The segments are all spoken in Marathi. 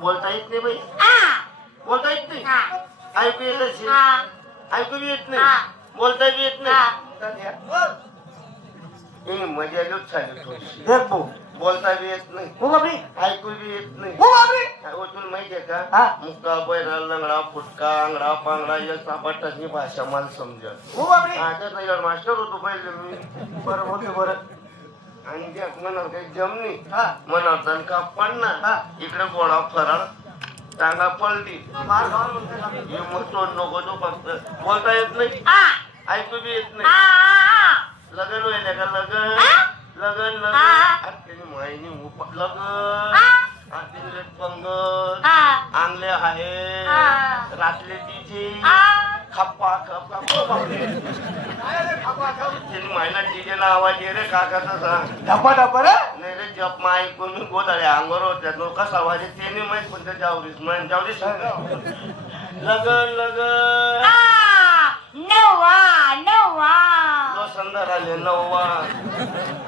बोलता येत नाही बाई, बोलता येत नाही, ऐकू येत असेल, ऐकू बी येत नाही, बोलता बी येत नाही. मजा बोलता बी येत नाही, ऐकू बी येत नाही. तुला माहितीये का, मुक्का बैरा लंगडा फुटका आंगडा पांगडा या सापाटाची भाषा मला समजत. त्याचा मास्टर होतो पहिले मी. बरं होतं बरं. आणि त्यात म्हणाल काही जमनी म्हणाल का पडणार इकडे गोळा फराळ टांगा पलटी तोड नको तो फक्त. बोलता येत नाही, ऐकू बी येत नाही. लगन होईल का लगन लगन लगन माहिनी लगन पंगत आणले आहे रातले तिचे खप्पा खप्पा महिना तिचे ना आवाज ये रे काकाचा सांग डपा डपा रे नाही रे जप मा ऐकून मी गोदाडे अंगावर होत्या तो कसा आवाज आहे ते नाही माहित पण त्या जावरीस म्हण जावरीस लगन लगन नवा नवा संदर आले नववा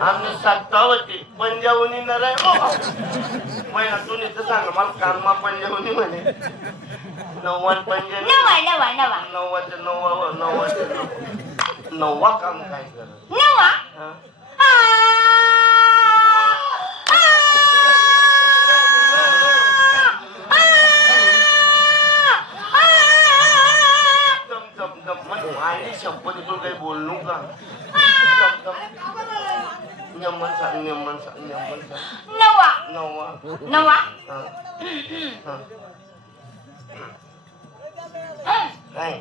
आम्ही 57 पंजावनी नर महिना तू नुसतं सांग मला कानमा पंजावनी म्हणे 9 पंजावनी नवा नवा नवा नव्वाचे नववा काम काय कर नवा शपथीतून काही बोलणू का नियमन सांग नियमन सांग नियमन सांग नवा नववा नवा हाय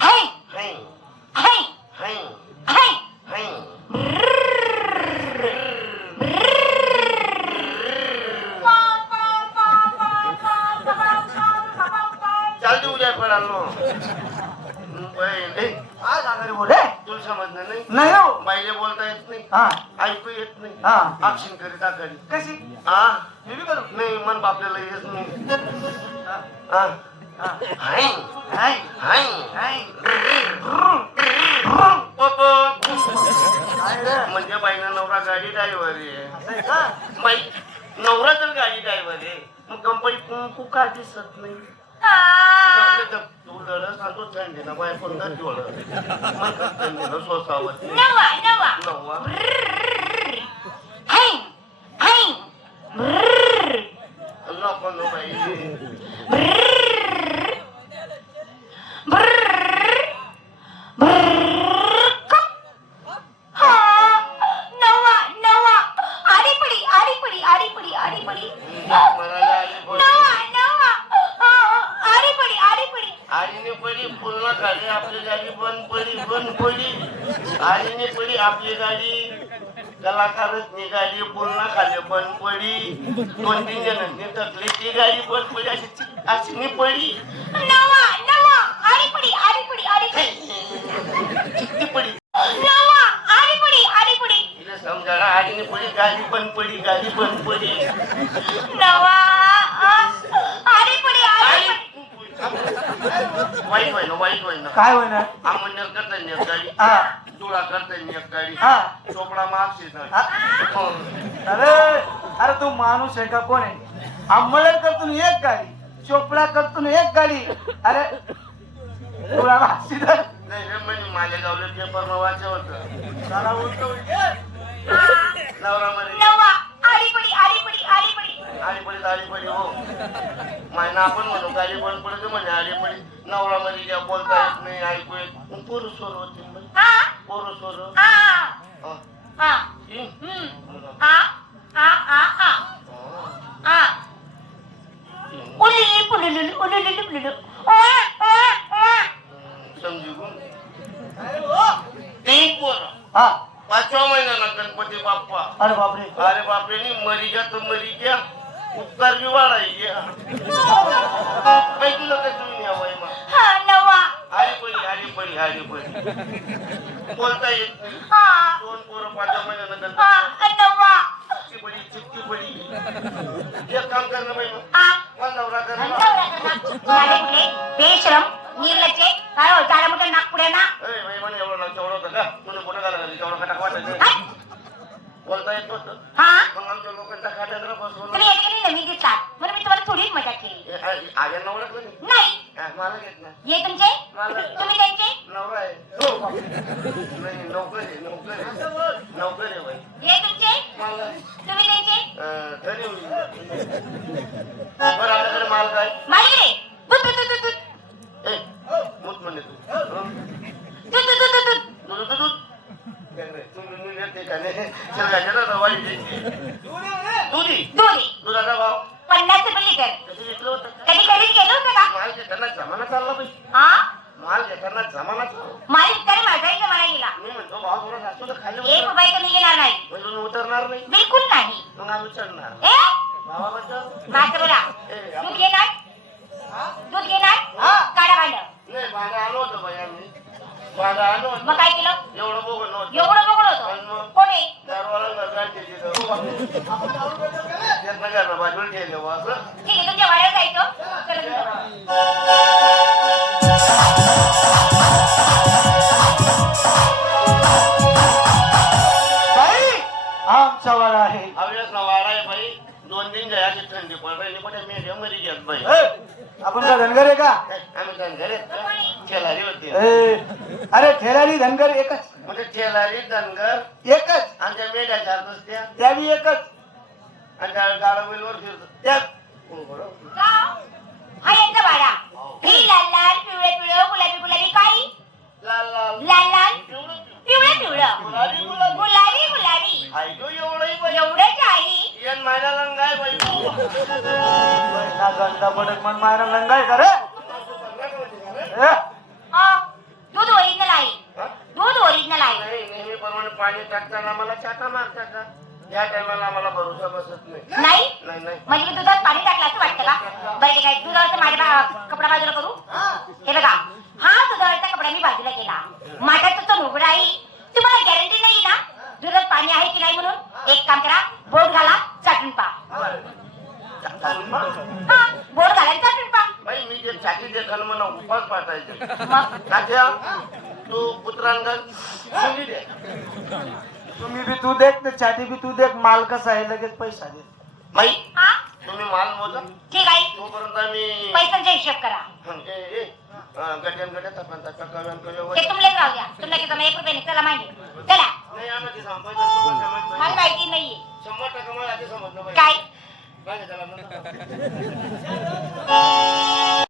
हाय हाय हाय हाय हाय हाय चालते उद्या पडालो तुला समजलं नाही नाही हो बाईले बोलता येत नाही ऐकू येत नाही अक्षिण करीत आकारी कशी मी बी करू नाही मन बापल्याला येत नाही हाय हाय हाय म्हणजे बाईनं नवरा गाडी ड्रायव्हर आहे बाई नवरा तर गाडी ड्रायव्हर आहे मग कंपनी कुंकू का दिसत नाही तू लढ सांगतो थंडी ना बाय कोणता जोड मग थंडीनं सोसावं नवा नवा नववा हाय हाय नको नो बाई नवा नवा आडी पडी आडी पडी आडी पडी आडी पडी आईने पडी पूर्ण खाली आपली गाडी बंद पडी आईने पडी आपली गाडी कलाकारच गाडी पूर्ण खाली बंद पडी 2-3 जणांनी थकली ती गाडी बंद पडी अशी मी पडी नवा नवा आडी पडी आडी पडी आडी चित्ती पडी नवा आडी पडी तिला समजायला आईने पडी गाडी बंद पडी नवा आडी पडी वाईट होय ना काय होय ना आमंडर करता एक गाडी डोळा करता एक गाडी चोपडा मागशी अरे तू माणूस आहे का कोण आहे आंबळेर करतून एक गाडी चोपडा करतून एक गाडी अरे तुला मागशी नाही रे म्हणजे माझ्या गावला पेपर वाचा होत नवरामध्ये नवा आडी पडी आली पडी हो मायना आपण म्हणू गाडी बंद पडते म्हणे आली पडी नवरामध्ये ज्या बोलता येत नाही ऐकू येत पोरं सोर होते पोरं सोर समजू ते पोरं 5व्या महिन्याला गणपती बाप्पा अरे बापरे अरे बापरे मरी गया तो मरी गया उपकार भी वाढाई गया तुला काय तुम्ही हवाय मग नवा आली पडी बोलता येत नाही 2 पोरं 5व्या महिन्याला गणपती नवा चिक्की पडी एक काम करणं बाई मग नवरा करणं बेश्रम निर्लज्जे काय हो झाला मोठं नागपुड्या ना बाई म्हणे एवढं होतं का तुला कुठं घाला तेवढं खटाक वाटायचं बोलता येत होतं मग आमच्या लोकांचा खात्यात बसवलं तुम्ही एकही नवीन दिसतात म्हणून मी तुम्हाला थोडीच मजा केली. आग्यांना ओळखलं नाही नाही मला घेत नाही हे तुमचे मला तुम्ही त्यांचे नवरा आहे नाही नोकर आहे नोकर आहे नोकर आहे बाई हे तुमचे मला तुम्ही त्यांचे घरी होईल बरं आपल्याकडे माल काय माहिती दूध ए मूत म्हणले तू दूध दूध दूध दूध दूध दूध दूध तुम्ही येते का नाही शेरगाच्या वाईट दुधी दूध दुधाचा भाव 50 रुपये लिटर. कधी विकलं होतं कधी खरेदी केलं होतं का? माल घेताना जमाना चालला बाई हा माल घेताना जमाना चालला माझी इतकाने माझाही जमाना गेला. मी म्हणतो भाव थोडा जास्त तर खाली 1 रुपया कमी गेला नाही. म्हणजे उतरणार नाही बिलकुल नाही. मग आम्ही चढणार ए भावाबद्दल माझं बोला दूध घेणार दूध घेणार काढा भांड. नाही भाडं आलो होतं बाई आम्ही भाडं आलो मग होतं काय केलं एवढं बघून नव्हतं एवढं बघून आणि होतं मग कोणी दरवाला घरगांचे घरनं बाजूला ठेवले बा असं ठीक आहे तुमच्या वाड्यावर जायचं चला तुमच्या. बाई आमचा वाडा आहे. अवयस वाडा आहे बाई 2 दिन जायची थंडी पण राहिली पण मेढ्या मरी घेत बाई ए, आपण का धनगर आहे का? आम्ही धनगर ठेलारी होती ए, अरे ठेलारी धनगर एकच म्हणजे ठेलारी धनगर एकच आणि त्या मेढ्या चार त्या त्या बी एकच आणि त्या गाडा बैलवर फिरतो त्या का? हा यांचा वाडा. ही लाल लाल पिवळे पिवळे गुलाबी गुलाबी काही लाल लाल लाल लाल पिवळं पिवळे पिवळं गुलाबी गुलाबी गुलाबी गुलाबी आयतो एवढंही बाई एवढंच आहे. येन माझ्या लंगाय बाई ना गंदा पडत मन मायना लंगाय का रे? ए, हा दूध ओरिजिनल आहे हा? दूध ओरिजिनल आहे. नाही नेहमीप्रमाणे पाणी टाकताना मला चाटा मारता का या टायमाला आम्हाला भरोसा बसत नाही नाही नाही नाही म्हणजे मी दुधात पाणी टाकलं असं वाटतं का? बरं ठीक आहे दुधावरचा माझ्या कपडा बाजूला करू. हे बघा हा दुधावरचा कपडा मी बाजूला केला. माझा तो मुगडा आहे तुम्हाला गॅरंटी नाही ना दुधात पाणी आहे की नाही म्हणून. एक काम करा बोट घाला चाटून पा. हा बोट घाला चाटून पा. बाई मी जे चाकी देताना मला उपास पाठायचे मग तात्या तू पुत्रांना मुली दे तुम्ही बी तू देख ना छाती बी तू देख माल कसा आहे लगेच पैसा दे. बाई हा तुम्ही माल मोजा ठीक आहे तोपर्यंत आम्ही पैशांचा हिशोब करा. गट्यान गट्या तपंता कव्यान ते तुमलेच राहू द्या. तुमला की जमा 1 रुपयाने चला मागे चला. नाही आम्हाला संपायचं मला माहिती नाहीये 100% मला आधी समजलं काय पाहिजे त्याला